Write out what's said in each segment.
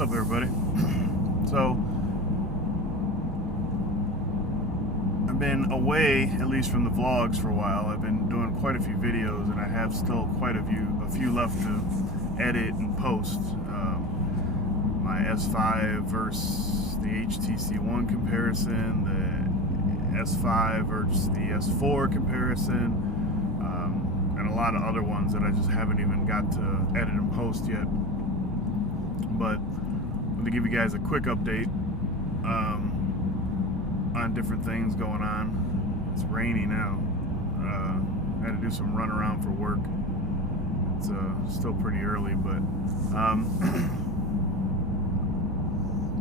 What's up, everybody? So, I've been away, at least from the vlogs, for a while. I've been doing quite a few videos, and I have still quite a few left to edit and post. My S5 versus the HTC One comparison, the S5 versus the S4 comparison, and a lot of other ones that I just haven't even got to edit and post yet. But I'm going to give you guys a quick update on different things going on. It's rainy now. I had to do some run around for work. It's still pretty early, but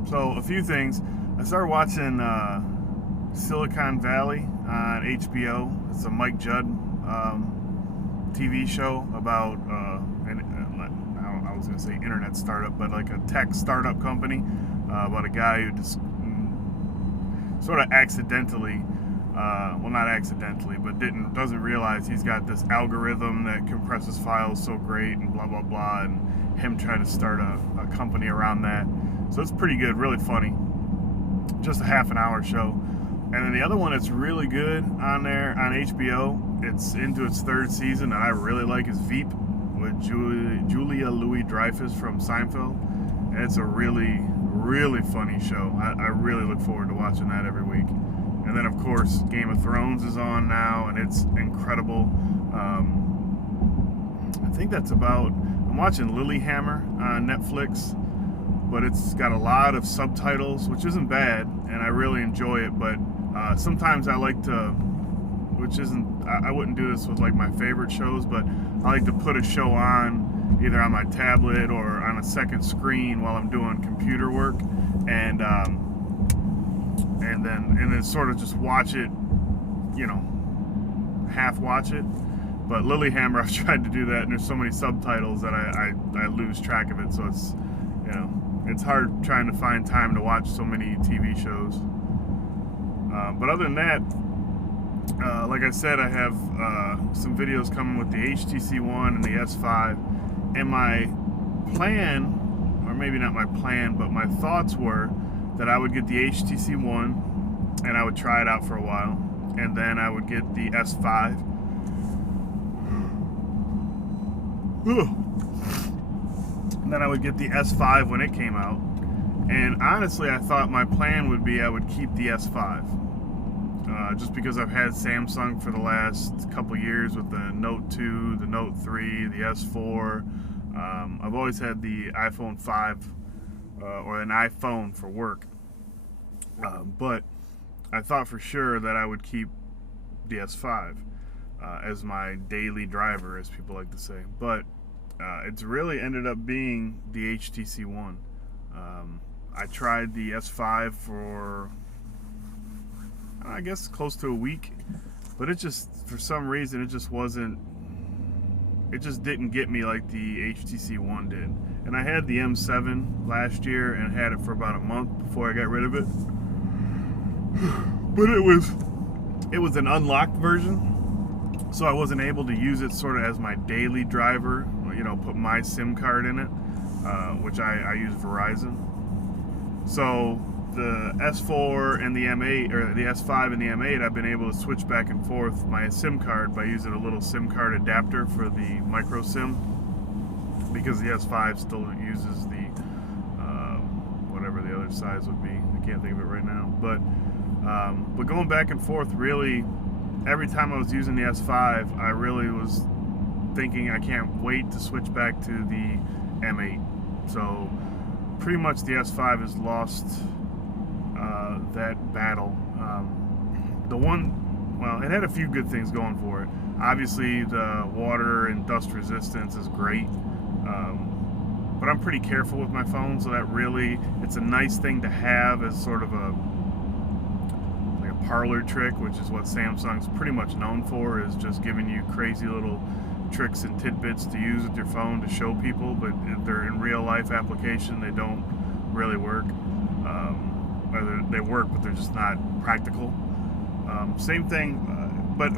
so a few things. I started watching Silicon Valley on HBO. It's a Mike Judd TV show about I was going to say internet startup, but like a tech startup company, about a guy who just sort of accidentally, well, not accidentally, but doesn't realize he's got this algorithm that compresses files so great and blah blah blah, and him trying to start a company around that. So it's pretty good, really funny. Just a half an hour show. And then the other one that's really good on there on HBO, it's into its third season, and I really like, is Veep with Julia Louis-Dreyfus from Seinfeld. And it's a really, really funny show. I really look forward to watching that every week. And then, of course, Game of Thrones is on now, and it's incredible. I think that's about... I'm watching Lilyhammer on Netflix, but it's got a lot of subtitles, which isn't bad, and I really enjoy it. But sometimes I like to... I wouldn't do this with like my favorite shows, but I like to put a show on either on my tablet or on a second screen while I'm doing computer work, and then sort of just watch it, half watch it. But Lilyhammer, I've tried to do that, and there's so many subtitles that I lose track of it. So it's it's hard trying to find time to watch so many TV shows. But other than that, like I said, I have some videos coming with the HTC One and the S5, and my plan, or maybe not my plan, but my thoughts were that I would get the HTC One and I would try it out for a while, and then I would get the S5. And then I would get the S5 when it came out, and honestly I thought my plan would be I would keep the S5. Just because I've had Samsung for the last couple years with the Note 2, the Note 3, the S4. I've always had the iPhone 5 or an iPhone for work. But I thought for sure that I would keep the S5 as my daily driver, as people like to say. But it's really ended up being the HTC One. I tried the S5 for, I guess, close to a week, but it just, for some reason, it just didn't get me like the HTC One did. And I had the M7 last year and had it for about a month before I got rid of it. But it was an unlocked version, so I wasn't able to use it sort of as my daily driver, put my SIM card in it, which I use Verizon. So the S4 and the M8, or the S5 and the M8, I've been able to switch back and forth my SIM card by using a little SIM card adapter for the micro SIM, because the S5 still uses the whatever the other size would be. I can't think of it right now. But going back and forth, really, every time I was using the S5, I really was thinking I can't wait to switch back to the M8. So pretty much the S5 has lost that battle. It had a few good things going for it. Obviously, the water and dust resistance is great, but I'm pretty careful with my phone, so that really, it's a nice thing to have as sort of a parlor trick, which is what Samsung's pretty much known for, is just giving you crazy little tricks and tidbits to use with your phone to show people, but if they're in real life application, they don't really work. Or they work, but they're just not practical. Same thing, but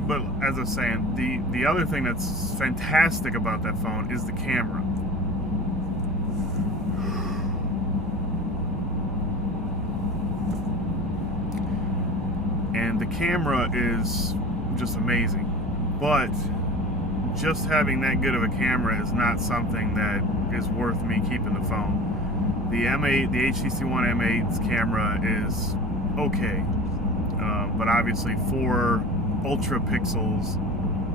as I was saying, the other thing that's fantastic about that phone is the camera. the camera is just amazing, but just having that good of a camera is not something that is worth me keeping the phone. The M8, the HTC One M8's camera is okay, but obviously 4 ultra pixels,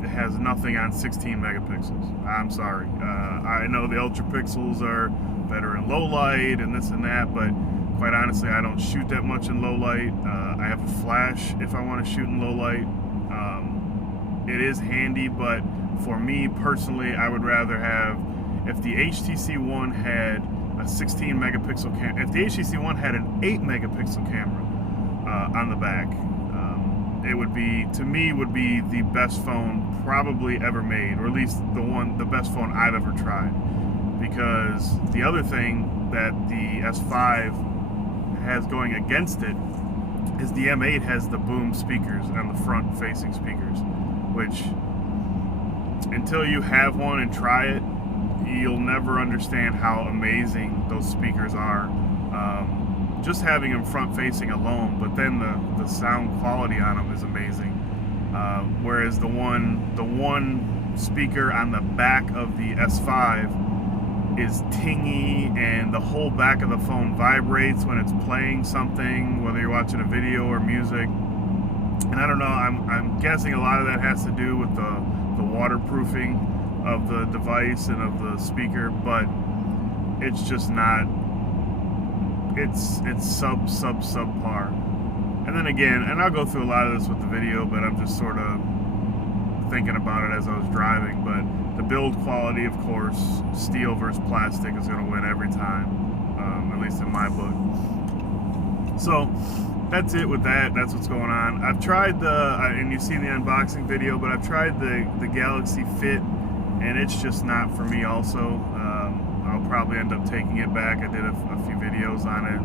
it has nothing on 16 megapixels. I'm sorry. I know the ultra pixels are better in low light and this and that, but quite honestly, I don't shoot that much in low light. I have a flash if I want to shoot in low light. It is handy, but for me personally, I would rather have, if the HTC One had a 16 megapixel camera, if the HTC One had an 8 megapixel camera on the back, it would be, to me, would be the best phone probably ever made, or at least the best phone I've ever tried. Because the other thing that the S5 has going against it is the M8 has the boom speakers on the front facing speakers, which until you have one and try it, you'll never understand how amazing those speakers are. Just having them front facing alone, but then the sound quality on them is amazing. Whereas the one speaker on the back of the S5 is tingy, and the whole back of the phone vibrates when it's playing something, whether you're watching a video or music. And I don't know, I'm guessing a lot of that has to do with the waterproofing of the device and of the speaker, but it's just not, it's subpar. And then again, and I'll go through a lot of this with the video, but I'm just sort of thinking about it as I was driving. But the build quality, of course, steel versus plastic is going to win every time, at least in my book. So that's it with that. That's what's going on. I've tried and you've seen the unboxing video, but I've tried the Galaxy Fit, and it's just not for me also. I'll probably end up taking it back. I did a few videos on it,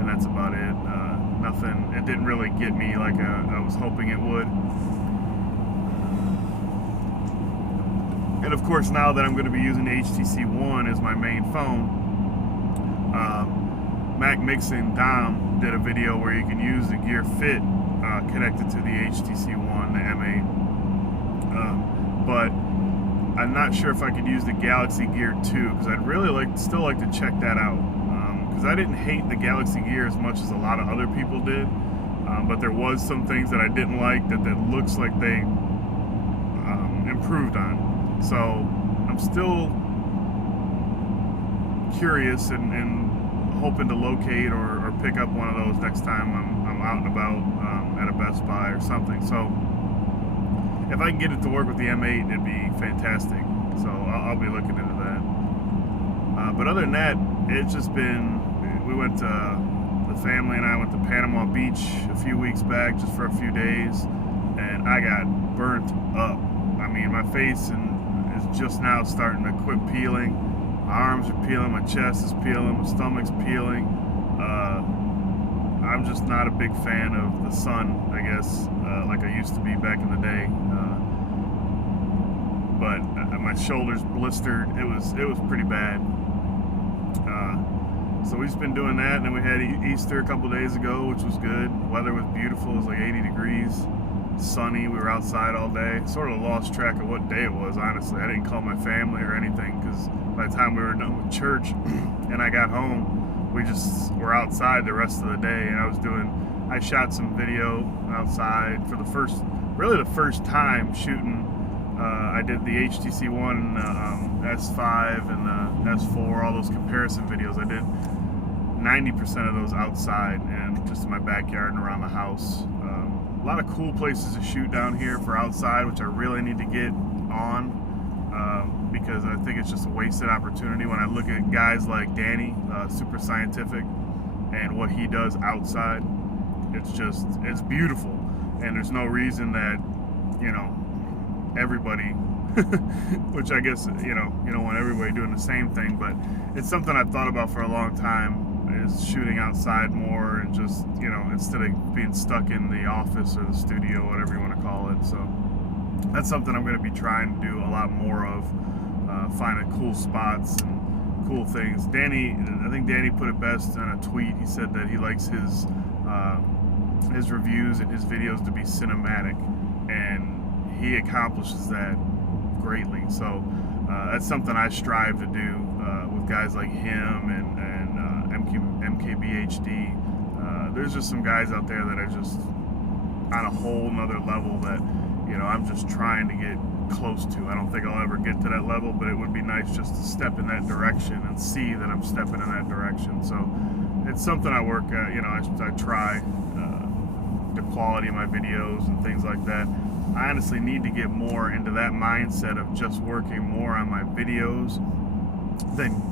and that's about it. Nothing, it didn't really get me like I was hoping it would. And of course, now that I'm going to be using the HTC One as my main phone, Mac Mixon Dom did a video where you can use the Gear Fit connected to the HTC One, the M8. But I'm not sure if I could use the Galaxy Gear 2, because I'd really still like to check that out. Because I didn't hate the Galaxy Gear as much as a lot of other people did, but there was some things that I didn't like that looks like they improved on. So I'm still curious and hoping to locate or pick up one of those next time I'm out and about at a Best Buy or something. So if I can get it to work with the M8, it'd be fantastic. So I'll be looking into that. But other than that, it's just been, we went to, the family and I went to Panama Beach a few weeks back just for a few days, and I got burnt up. I mean, my face is just now starting to quit peeling. My arms are peeling, my chest is peeling, my stomach's peeling. I'm just not a big fan of the sun, I guess, like I used to be back in the day. But my shoulders blistered. It was pretty bad. So we've just been doing that, and then we had Easter a couple days ago, which was good. Weather was beautiful. It was like 80 degrees, sunny. We were outside all day. Sort of lost track of what day it was, honestly. I didn't call my family or anything, because by the time we were done with church and I got home, we just were outside the rest of the day. And I shot some video outside for really the first time shooting. I did the HTC One, S5 and the S4, all those comparison videos. I did 90% of those outside and just in my backyard and around the house. A lot of cool places to shoot down here for outside, which I really need to get on, because I think it's just a wasted opportunity when I look at guys like Danny, Super Scientific, and what he does outside. It's beautiful, and there's no reason that, everybody, which I guess, you don't want everybody doing the same thing, but it's something I've thought about for a long time, is shooting outside more and just, instead of being stuck in the office or the studio, whatever you want to call it. So that's something I'm going to be trying to do a lot more of, finding cool spots and cool things. I think Danny put it best in a tweet. He said that he likes his his reviews and his videos to be cinematic, and he accomplishes that greatly. So that's something I strive to do with guys like him and MKBHD. There's just some guys out there that are just on a whole nother level that, you know, I'm just trying to get close to. I don't think I'll ever get to that level, but it would be nice just to step in that direction and see that I'm stepping in that direction. So it's something I work at. You know, I try the quality of my videos and things like that. I honestly need to get more into that mindset of just working more on my videos than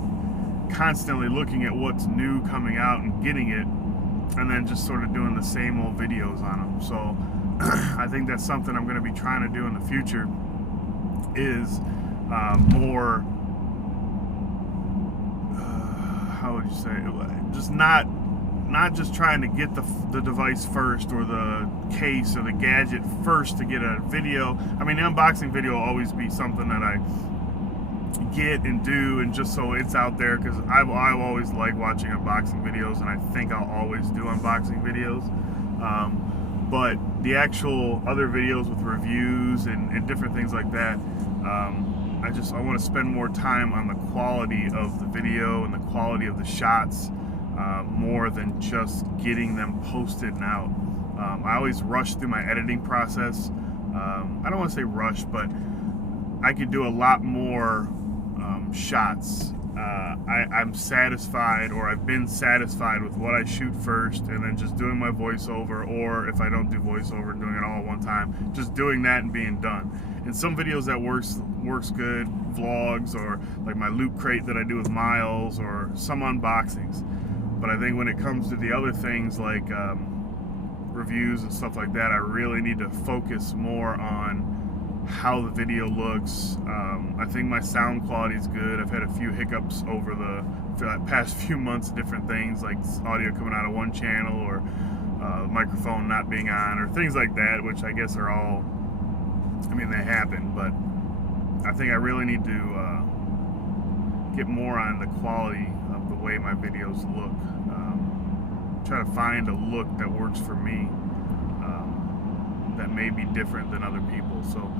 constantly looking at what's new coming out and getting it, and then just sort of doing the same old videos on them. So I think that's something I'm going to be trying to do in the future, is more, how would you say, just not just trying to get the device first, or the case or the gadget first to get a video. I mean, the unboxing video will always be something that I get and do, and just so it's out there, because I've always liked watching unboxing videos, and I think I'll always do unboxing videos. But the actual other videos with reviews and different things like that, I want to spend more time on the quality of the video and the quality of the shots, more than just getting them posted and out. I always rush through my editing process. I don't want to say rush, but I could do a lot more shots. I'm satisfied, or I've been satisfied with what I shoot first, and then just doing my voiceover, or if I don't do voiceover, doing it all at one time, just doing that and being done. In some videos that works good, vlogs, or like my loot crate that I do with Miles, or some unboxings. But I think when it comes to the other things like reviews and stuff like that, I really need to focus more on how the video looks. I think my sound quality is good. I've had a few hiccups over the past few months, different things like audio coming out of one channel, or microphone not being on, or things like that, which I guess are all, I mean, they happen, but I think I really need to get more on the quality of the way my videos look. Try to find a look that works for me, that may be different than other people. So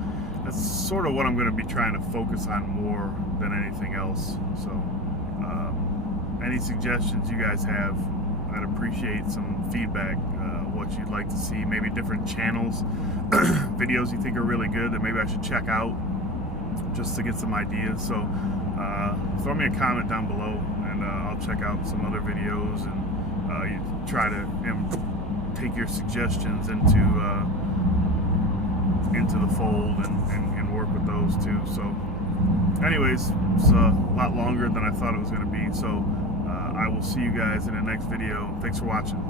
that's sort of what I'm going to be trying to focus on more than anything else. So any suggestions you guys have, I'd appreciate some feedback. What you'd like to see, maybe different channels, videos you think are really good that maybe I should check out, just to get some ideas. So throw me a comment down below, and I'll check out some other videos, and you try to take your suggestions into the fold, and work with those too. So anyways, it's a lot longer than I thought it was going to be. So I will see you guys in the next video. Thanks for watching.